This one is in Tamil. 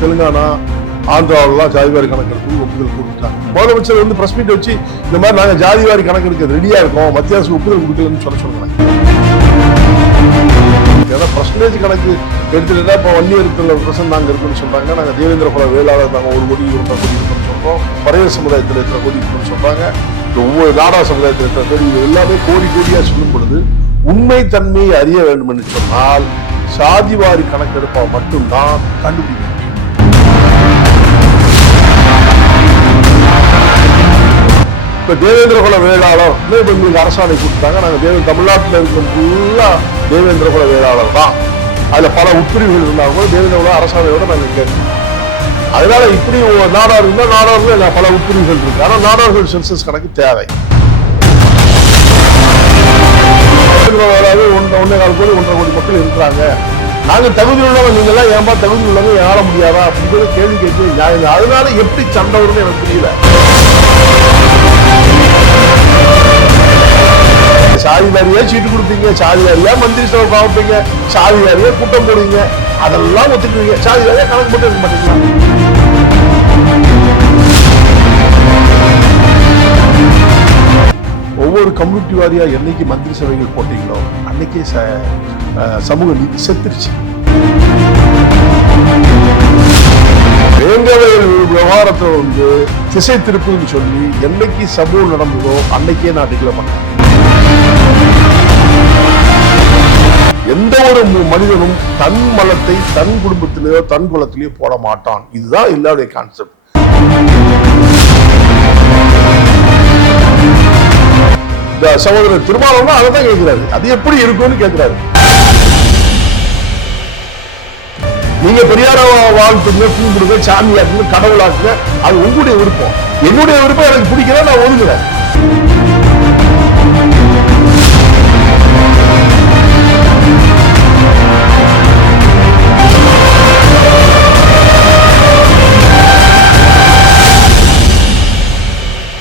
தெலுங்கானா ஆந்திராவிலாம் ஜாதிவாரி கணக்கெடுப்பு ஒப்புதல் கொடுத்துட்டாங்க. முதலமைச்சர் வந்து பிரஸ் மீட் வச்சு இந்த மாதிரி நாங்கள் ஜாதிவாரி கணக்கெடுக்க ரெடியாக இருக்கோம் மத்திய அரசு ஒப்புதல் கொடுக்கலன்னு சொல்ல சொல்கிறாங்க ஏன்னா பர்சன்டேஜ் கணக்கு எடுத்துகிட்டா இப்போ வன்னியத்தில் பிரசன் நாங்கள் இருக்குன்னு சொல்கிறாங்க நாங்கள் தேவேந்திர குல வேளாளர் நாங்கள் ஒரு கோடி ஒன்றரை கோடி இருக்குன்னு சொல்றோம். பறையர் சமுதாயத்தில் எத்தனை கோடி இருக்குன்னு சொல்கிறாங்க ஒவ்வொரு நாடா சமுதாயத்தில் எத்தனை கோடி எல்லாமே கோடி கோடியாக சொல்லும் பொழுது உண்மை தன்மையை அறிய வேண்டும் என்று சொன்னால் சாதிவாரி கணக்கெடுப்பாக மட்டும்தான் கண்டுபிடிக்கணும் இப்போ தேவேந்திரகுல வேளாளர் இன்னும் இப்ப எங்களுக்கு அரசாணை கொடுத்தாங்க. நாங்கள் தேவ தமிழ்நாட்டில் இருக்கிற ஃபுல்லாக தேவேந்திரகுல வேளாளர் தான். அதில் பல உட்பிரிவுகள் இருந்தாலும் கூட தேவேந்திரகுல அரசாணையோட நாங்கள் கேட்கணும் அதனால இப்படி நாடார் இருந்தால் நாடார்கள் பல உட்பிரிவுகள் இருக்கு. ஆனால் நாடார்கள் சென்சஸ் கணக்கு தேவை. ஒன்றரை ஒன்றே கால் கோடி ஒன்றரை கோடி மக்கள் இருக்கிறாங்க. நாங்கள் தகுதி உள்ளவங்க நீங்க எல்லாம் ஏன்பா தகுதி உள்ளவங்க ஏற முடியாதா? அப்படிங்கிற கேள்வி கேட்க நியாயம் அதனால எப்படி சண்டை வரும்னு எனக்கு தெரியல புரியல சாதிவாரியா சீட்டு கொடுப்பீங்க சாதிவாரியா மந்திரி சபை பார்ப்பீங்க சாதிவாரியா கூட்டம் போடுவீங்க. அதெல்லாம் ஒத்துக்குவீங்க. சாதிவாரியா கணக்கு மட்டும் இருக்க மாட்டீங்களா? ஒவ்வொரு கம்யூனிட்டி வாரியா என்னைக்கு மந்திரி சபைகள் போட்டீங்களோ அன்னைக்கே ச- சமூக நீதி செத்துருச்சு. வேங்கவேல் விவகாரத்தை வந்து திசை திருப்புன்னு சொல்லி என்னைக்கு சமூகம் நடந்ததோ அன்னைக்கே நான் டிக்ளேர் பண்ணேன். எந்த ஒரு மனிதனும் தன் மலத்தை தன் குடும்பத்திலேயோ தன் குலத்திலேயோ போட மாட்டான். இதுதான் எல்லாருடைய கான்செப்ட் இந்த சகோதரர் திருமாவளவன் அதை தான் கேட்கிறாரு. அது எப்படி இருக்கும்னு கேட்கிறாரு. நீங்க பெரியார வாழ்த்துங்க கூப்பிடுங்க சாமியாக்குங்க கடவுளாக்குங்க. அது உங்களுடைய விருப்பம். என்னுடைய விருப்பம் எனக்கு பிடிக்கல நான் ஒதுங்குறேன்.